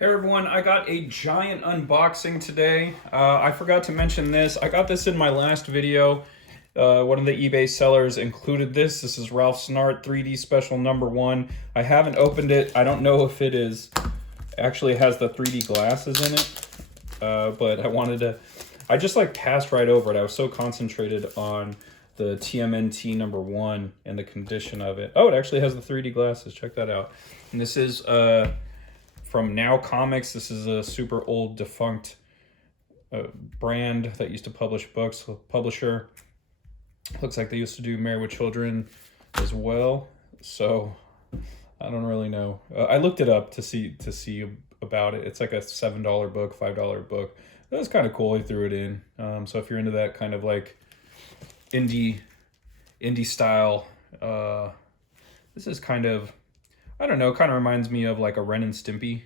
Hey everyone, I got a giant unboxing today. I forgot to mention this. I got this in my last video. One of the eBay sellers included this. This is Ralph Snart 3D Special #1. I haven't opened it. I don't know if it actually has the 3D glasses in it. But I just like passed right over it. I was so concentrated on the TMNT #1 and the condition of it. Oh, it actually has the 3D glasses. Check that out. And this is from Now Comics. This is a super old defunct brand that used to publish books. Publisher. Looks like they used to do Married with Children as well. So I don't really know. I looked it up to see about it. It's like a $7 book, $5 book. That was kind of cool. He threw it in. So if you're into that kind of like indie style, this is kind of, I don't know, kind of reminds me of like a Ren and Stimpy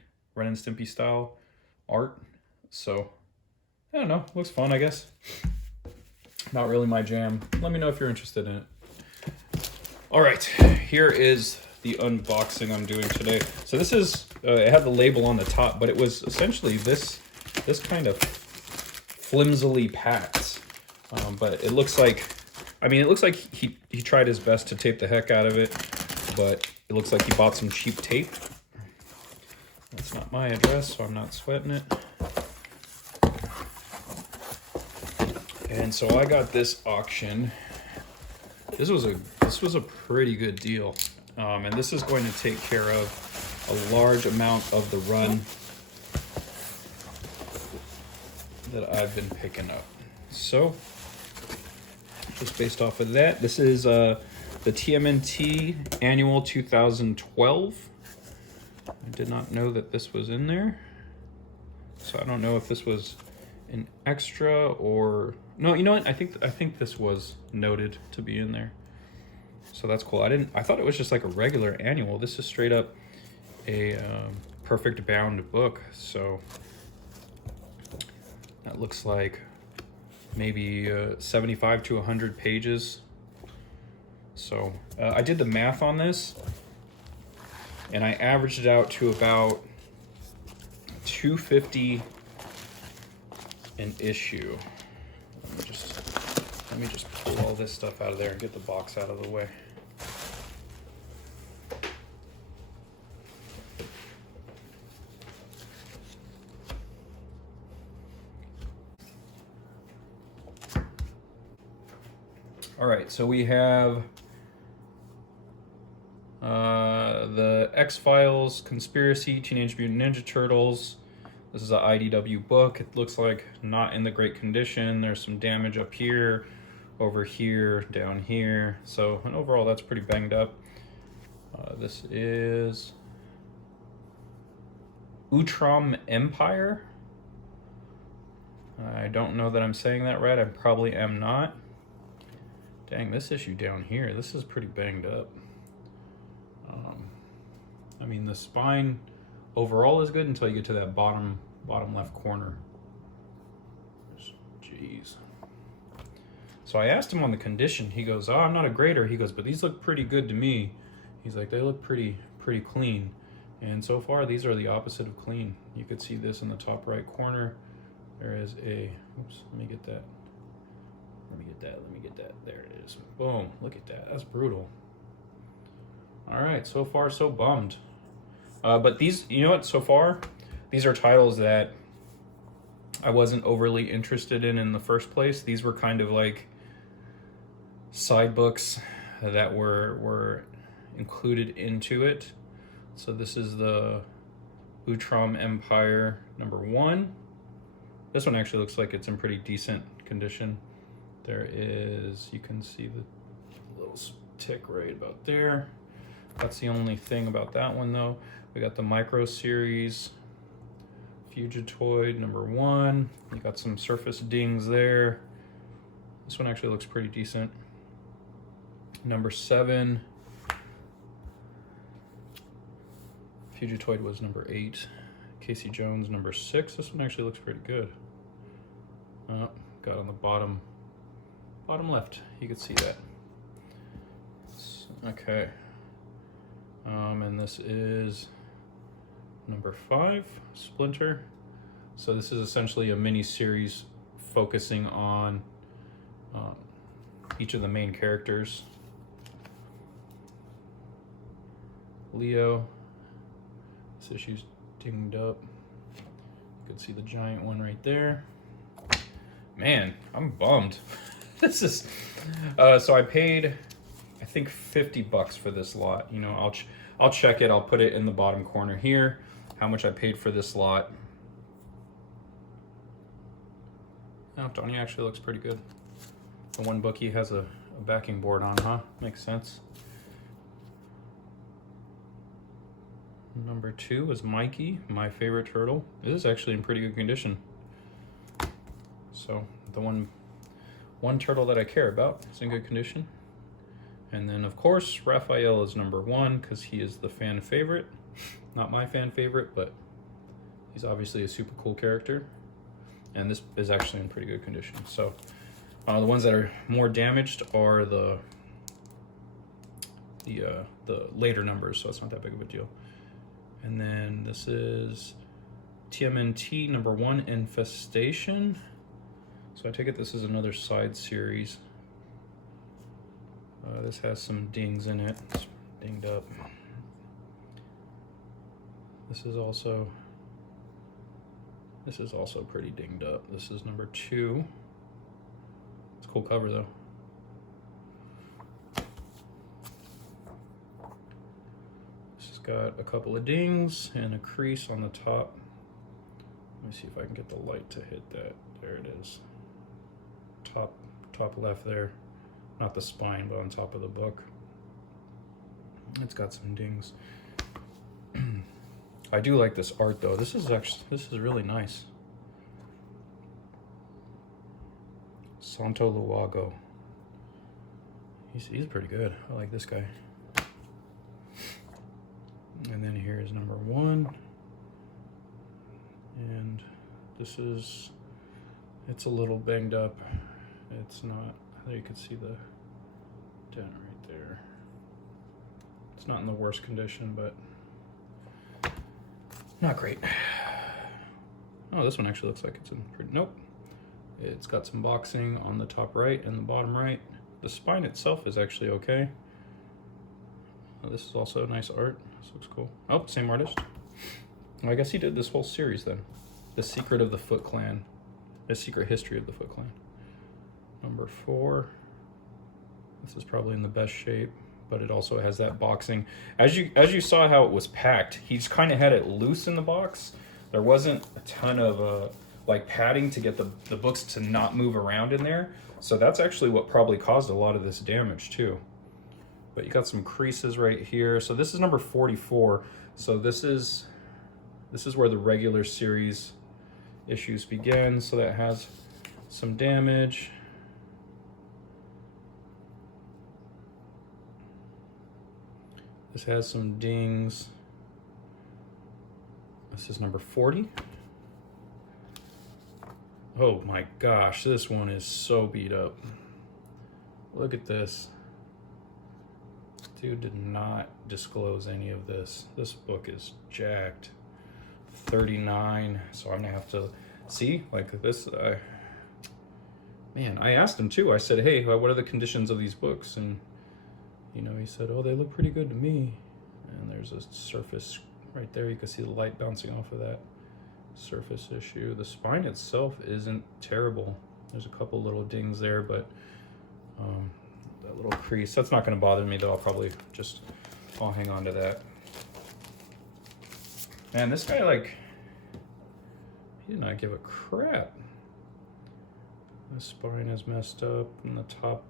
style art. So I don't know, looks fun, I guess. Not really my jam. Let me know if you're interested in it. All right, here is the unboxing I'm doing today. So this is, it had the label on the top, but it was essentially this kind of flimsily packed. But it looks like, it looks like he tried his best to tape the heck out of it, but it looks like he bought some cheap tape. That's not my address, so I'm not sweating it. And so I got this auction. This was a pretty good deal. And this is going to take care of a large amount of the run that I've been picking up. So just based off of that, this is the TMNT Annual 2012. I did not know that this was in there. So I don't know if this was an extra or... No, you know what? I think this was noted to be in there. So that's cool. I thought it was just like a regular annual. This is straight up a perfect bound book. So that looks like maybe 75 to 100 pages. So I did the math on this, and I averaged it out to about $2.50 an issue. Let me just pull all this stuff out of there and get the box out of the way. All right, so we have the X-Files, Conspiracy, Teenage Mutant Ninja Turtles. This is an IDW book. It looks like not in the great condition. There's some damage up here, over here, down here. So, and overall, that's pretty banged up. This is Utrom Empire. I don't know that I'm saying that right. I probably am not. Dang, this issue down here, this is pretty banged up. The spine overall is good until you get to that bottom left corner. Jeez. So I asked him on the condition. He goes, "Oh, I'm not a grader." He goes, "But these look pretty good to me." He's like, "They look pretty clean." And so far, these are the opposite of clean. You could see this in the top right corner. There is a, oops, let me get that. There it is. Boom, look at that. That's brutal. All right, so far so bummed. But these, you know what, so far, these are titles that I wasn't overly interested in the first place. These were kind of like side books that were included into it. So this is the Utrom Empire #1. This one actually looks like it's in pretty decent condition. There is, you can see the little tick right about there. That's the only thing about that one though. We got the Micro Series Fugitoid #1. You got some surface dings there. This one actually looks pretty decent. #7. Fugitoid was #8. Casey Jones #6. This one actually looks pretty good. Got on the bottom left. You can see that. Okay. And this is Number 5, Splinter. So this is essentially a mini series focusing on each of the main characters. Leo. This issue's dinged up. You can see the giant one right there. Man, I'm bummed. This is so I paid, I think, $50 for this lot. You know, I'll check it. I'll put it in the bottom corner here, how much I paid for this lot. Oh, Donnie actually looks pretty good. The one book he has a backing board on, huh? Makes sense. Number 2 is Mikey, my favorite turtle. This is actually in pretty good condition. So the one turtle that I care about is in good condition. And then of course Raphael is number 1 because he is the fan favorite. Not my fan favorite, but he's obviously a super cool character. And this is actually in pretty good condition. So the ones that are more damaged are the later numbers, so it's not that big of a deal. And then this is TMNT number 1, Infestation. So I take it this is another side series. This has some dings in it. It's dinged up. This is also pretty dinged up. This is number 2. It's a cool cover though. This has got a couple of dings and a crease on the top. Let me see if I can get the light to hit that. There it is. Top left there. Not the spine, but on top of the book. It's got some dings. I do like this art though. This is really nice. Santo Luago. He's pretty good. I like this guy. And then here is number 1. And this is, it's a little banged up. It's not, there you can see the dent right there. It's not in the worst condition, but not great. Oh, this one actually looks like it's in pretty, nope. It's got some boxing on the top right and the bottom right. The spine itself is actually okay. Oh, this is also nice art. This looks cool. Oh, same artist. Well, I guess he did this whole series then. The Secret of the Foot Clan. The Secret History of the Foot Clan. Number 4. This is probably in the best shape, but it also has that boxing. As you saw how it was packed, he just kind of had it loose in the box. There wasn't a ton of like padding to get the books to not move around in there. So that's actually what probably caused a lot of this damage too. But you got some creases right here. So this is number 44. So this is where the regular series issues begin. So that has some damage. This has some dings. This is number 40. Oh my gosh, this one is so beat up. Look at this. Dude did not disclose any of this. This book is jacked. 39, so I'm gonna have to see, like this, man, I asked him too. I said, hey, what are the conditions of these books? And you know, he said, oh, they look pretty good to me. And there's a surface right there. You can see the light bouncing off of that surface issue. The spine itself isn't terrible. There's a couple little dings there, but that little crease, that's not going to bother me though. I'll hang on to that. Man, this guy, like, he did not give a crap. The spine is messed up and the top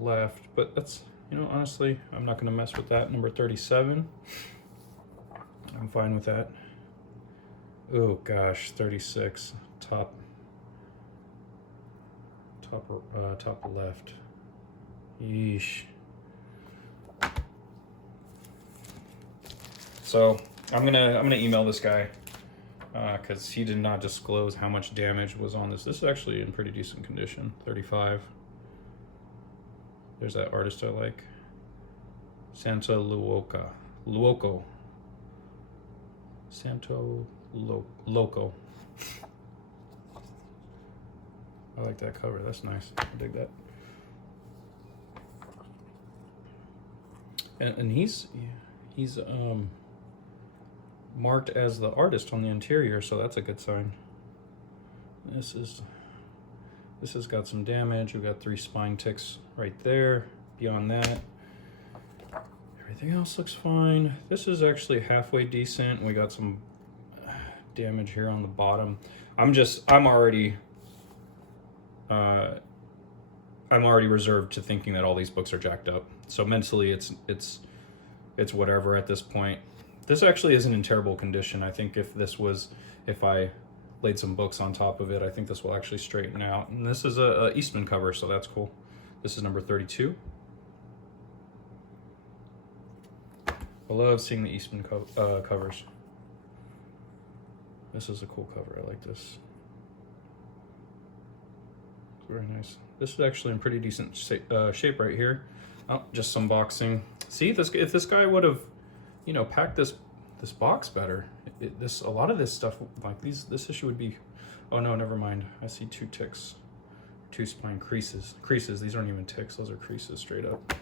left, but that's, you know, honestly, I'm not going to mess with that. Number 37. I'm fine with that. Oh gosh, 36. Top left. Yeesh. So I'm gonna email this guy because he did not disclose how much damage was on this. This is actually in pretty decent condition. 35. There's that artist I like. Santa Luoka. Loco. Loco. I like that cover. That's nice. I dig that. And he's marked as the artist on the interior, so that's a good sign. This has got some damage. We've got 3 spine ticks right there. Beyond that, everything else looks fine. This is actually halfway decent. We got some damage here on the bottom. I'm already reserved to thinking that all these books are jacked up. So mentally, it's whatever at this point. This actually isn't in terrible condition. I think if I laid some books on top of it, I think this will actually straighten out. And this is a Eastman cover, so that's cool. This is number 32. I love seeing the Eastman covers. This is a cool cover. I like this. It's very nice. This is actually in pretty decent shape right here. Oh, just some boxing. See, if this guy would have, packed this box better, a lot of this stuff like this issue would be. Oh no, never mind. I see 2 ticks, 2 spine creases. These aren't even ticks. Those are creases straight up.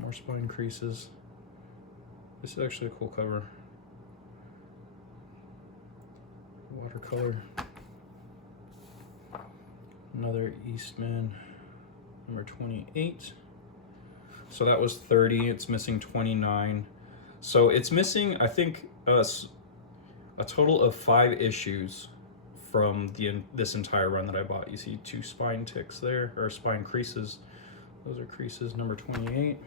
More spine creases. This is actually a cool cover. Watercolor. Another Eastman, number 28. So that was 30. It's missing 29. So it's missing, I think, a total of 5 issues from this entire run that I bought. You see 2 spine ticks there, or spine creases. Those are creases, number 28.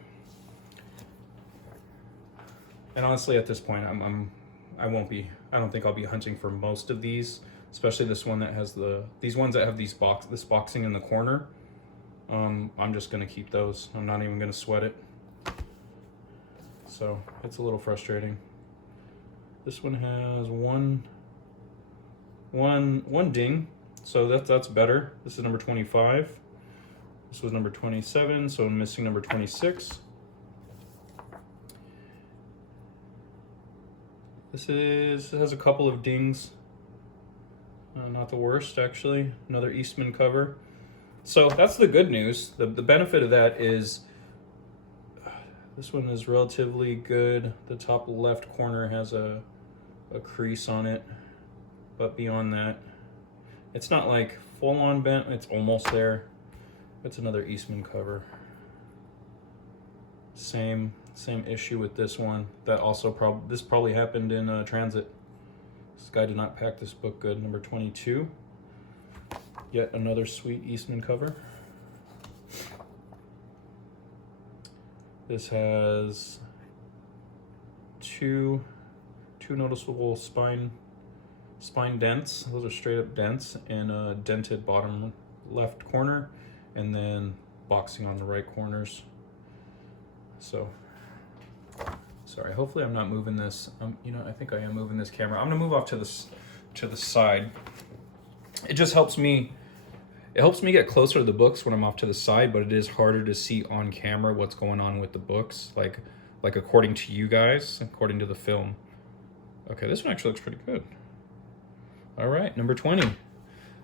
And honestly, at this point, I don't think I'll be hunting for most of these, especially this one that has these ones that have this boxing in the corner. I'm just gonna keep those. I'm not even gonna sweat it. So it's a little frustrating. This one has one ding, so that's better. This is number 25. This was number 27, so I'm missing number 26. This has a couple of dings. Not the worst, actually. Another Eastman cover. So that's the good news. The benefit of that is this one is relatively good. The top left corner has a crease on it, but beyond that, it's not like full on bent. It's almost there. It's another Eastman cover. Same issue with this one. That also probably happened in transit. This guy did not pack this book good. Number 22. Yet another sweet Eastman cover. This has two noticeable spine dents. Those are straight up dents, and a dented bottom left corner, and then boxing on the right corners. So, sorry. Hopefully, I'm not moving this. I think I am moving this camera. I'm gonna move off to the side. It just helps me. It helps me get closer to the books when I'm off to the side, but it is harder to see on camera what's going on with the books, like according to you guys, according to the film. Okay, this one actually looks pretty good. All right, number 20.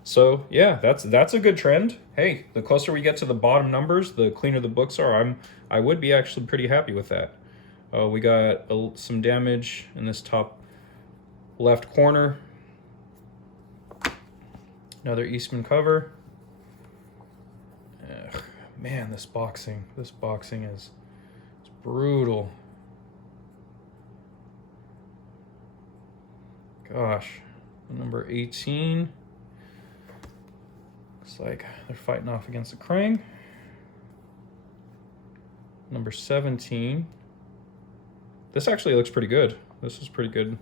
So yeah, that's a good trend. Hey, the closer we get to the bottom numbers, the cleaner the books are. I would be actually pretty happy with that. We got some damage in this top left corner. Another Eastman cover. Ugh, man, this boxing is brutal. Gosh, number 18. Looks like they're fighting off against the Krang. Number 17. This actually looks pretty good. This is pretty good.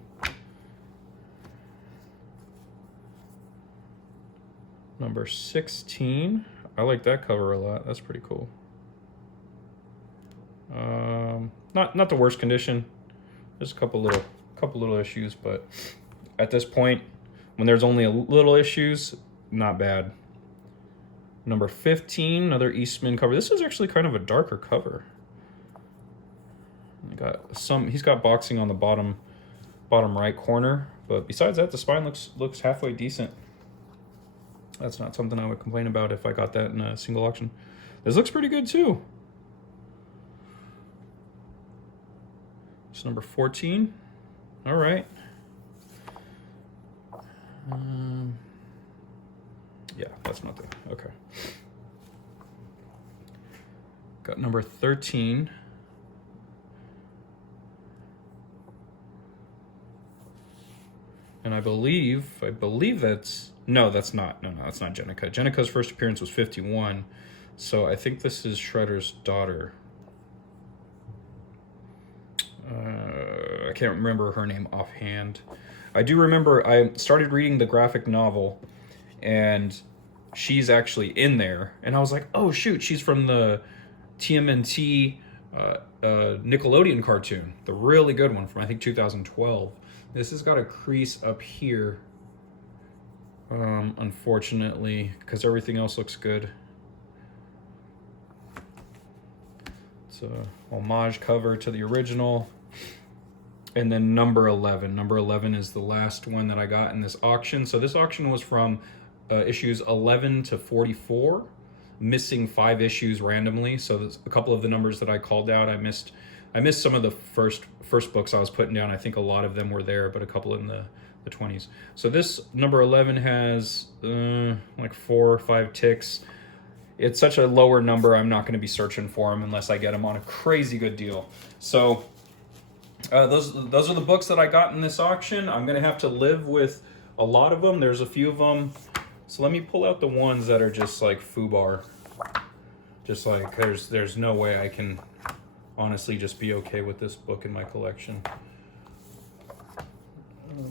Number 16. I like that cover a lot. That's pretty cool. Not the worst condition. There's a couple little issues, but at this point, when there's only a little issues, not bad. Number 15, another Eastman cover. This is actually kind of a darker cover. He's got boxing on the bottom right corner, but besides that, the spine looks halfway decent. That's not something I would complain about if I got that in a single auction. This looks pretty good too. It's number 14. All right. Yeah, that's not the, okay. Got number 13. And I believe that's, no, that's not, no, that's not Jenica. Jenica's first appearance was 51. So I think this is Shredder's daughter. I can't remember her name offhand. I do remember I started reading the graphic novel and she's actually in there. And I was like, oh shoot, she's from the TMNT Nickelodeon cartoon. The really good one from I think 2012. This has got a crease up here. Unfortunately, because everything else looks good. It's a homage cover to the original. And then number 11. Number 11 is the last one that I got in this auction. So this auction was from issues 11 to 44, missing 5 issues randomly. So there's a couple of the numbers that I called out, I missed some of the first books I was putting down. I think a lot of them were there, but a couple in the 20s. So this number 11 has like 4 or 5 ticks. It's such a lower number, I'm not going to be searching for them unless I get them on a crazy good deal. So those are the books that I got in this auction. I'm going to have to live with a lot of them. There's a few of them. So let me pull out the ones that are just like foobar. Just like there's no way I can honestly just be okay with this book in my collection.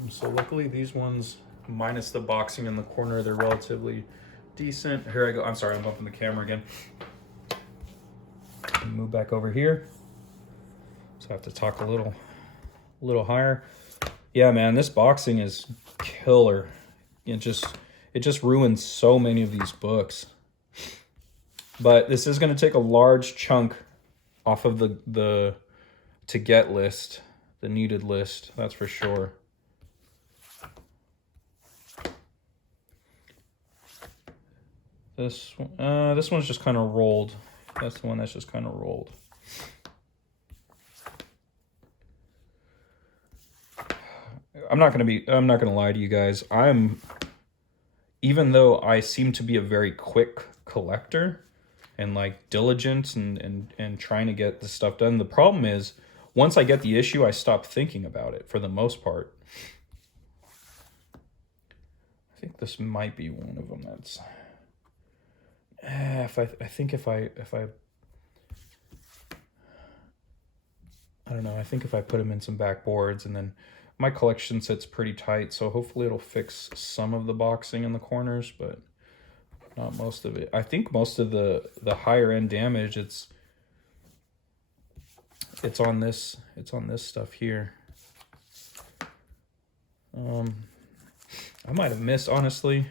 So luckily these ones, minus the boxing in the corner, they're relatively decent. Here I go. I'm sorry, I'm bumping the camera again. Move back over here. So I have to talk a little higher. Yeah, man, this boxing is killer. It just ruins so many of these books. But this is going to take a large chunk off of the to get list, the needed list, that's for sure. This one's just kind of rolled. That's the one that's just kind of rolled. I'm not gonna lie to you guys. Even though I seem to be a very quick collector and like diligent and trying to get the stuff done, the problem is once I get the issue, I stop thinking about it for the most part. I think this might be one of them that's I think if I don't know, I think if I put them in some backboards, and then my collection sits pretty tight, so hopefully it'll fix some of the boxing in the corners, but not most of it. I think most of the higher end damage, it's on this stuff here. I might have missed, honestly.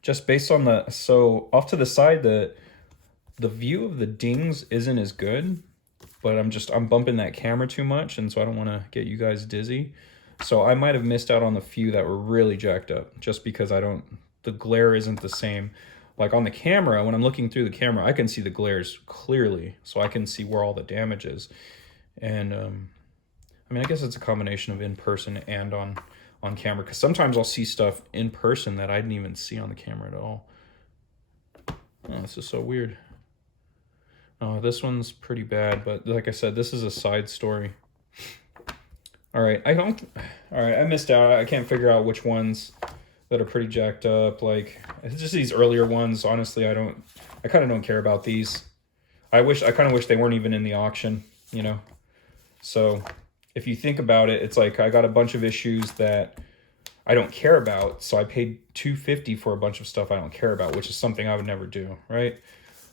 Just based on so off to the side, the view of the dings isn't as good, but I'm bumping that camera too much, and so I don't want to get you guys dizzy. So I might have missed out on the few that were really jacked up, just because the glare isn't the same. Like on the camera, when I'm looking through the camera, I can see the glares clearly, so I can see where all the damage is. And I mean, I guess it's a combination of in person and on camera, because sometimes I'll see stuff in person that I didn't even see on the camera at all. Oh, this is so weird. Oh, this one's pretty bad, but like I said, this is a side story. All right, I missed out. I can't figure out which ones that are pretty jacked up. Like, it's just these earlier ones. Honestly, I kind of don't care about these. I kind of wish they weren't even in the auction, you know? So if you think about it, it's like I got a bunch of issues that I don't care about, so I paid $250 for a bunch of stuff I don't care about, which is something I would never do, right?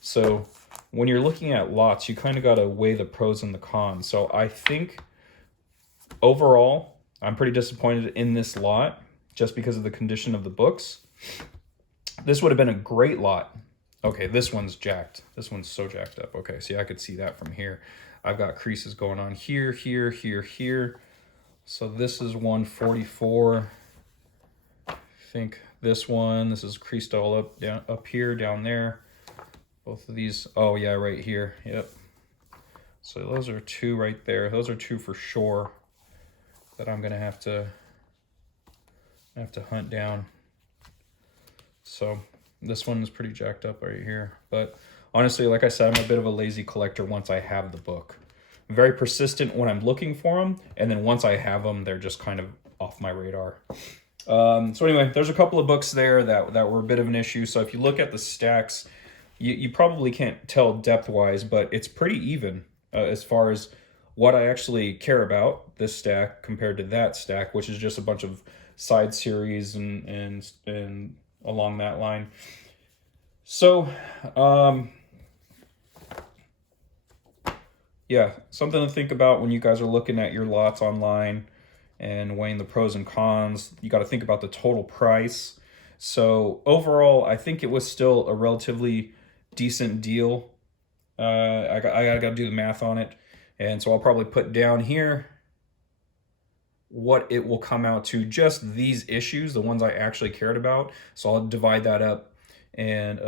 So when you're looking at lots, you kind of got to weigh the pros and the cons. So I think overall, I'm pretty disappointed in this lot just because of the condition of the books. This would have been a great lot. Okay, this one's jacked. This one's so jacked up. Okay, see, I could see that from here. I've got creases going on here, here, here, here. So this is 144. I think this is creased all up, down, up here, down there. Both of these, oh yeah, right here, yep. So those are 2 right there. Those are 2 for sure that I'm gonna have to hunt down. So this one is pretty jacked up right here. But honestly, like I said, I'm a bit of a lazy collector once I have the book. I'm very persistent when I'm looking for them, and then once I have them, they're just kind of off my radar. So anyway, there's a couple of books there that were a bit of an issue. So if you look at the stacks, you probably can't tell depth-wise, but it's pretty even as far as what I actually care about, this stack, compared to that stack, which is just a bunch of side series and along that line. So, yeah, something to think about when you guys are looking at your lots online and weighing the pros and cons. You got to think about the total price. So overall, I think it was still a relatively decent deal. I got to do the math on it. And so I'll probably put down here what it will come out to, just these issues, the ones I actually cared about. So I'll divide that up and,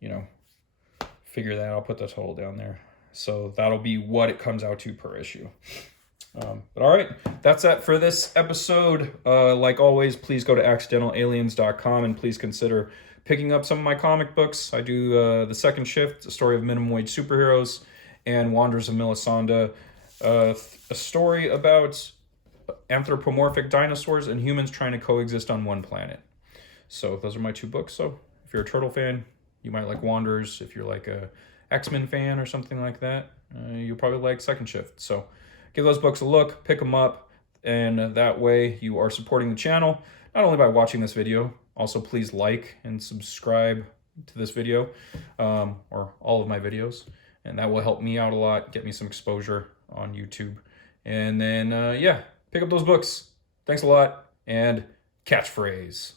you know, figure that out. I'll put the total down there. So that'll be what it comes out to per issue. But all right, that's it for this episode. Like always, please go to accidentalaliens.com and please consider picking up some of my comic books. I do The Second Shift, a story of minimum wage superheroes, and Wanderers of Melisanda, a story about anthropomorphic dinosaurs and humans trying to coexist on one planet. So those are my 2 books. So if you're a Turtle fan, you might like Wanderers. If you're like a X-Men fan or something like that, you'll probably like Second Shift. So give those books a look, pick them up, and that way you are supporting the channel, not only by watching this video, also please like and subscribe to this video, or all of my videos, and that will help me out a lot, get me some exposure on YouTube. And then, yeah, pick up those books. Thanks a lot, and catchphrase.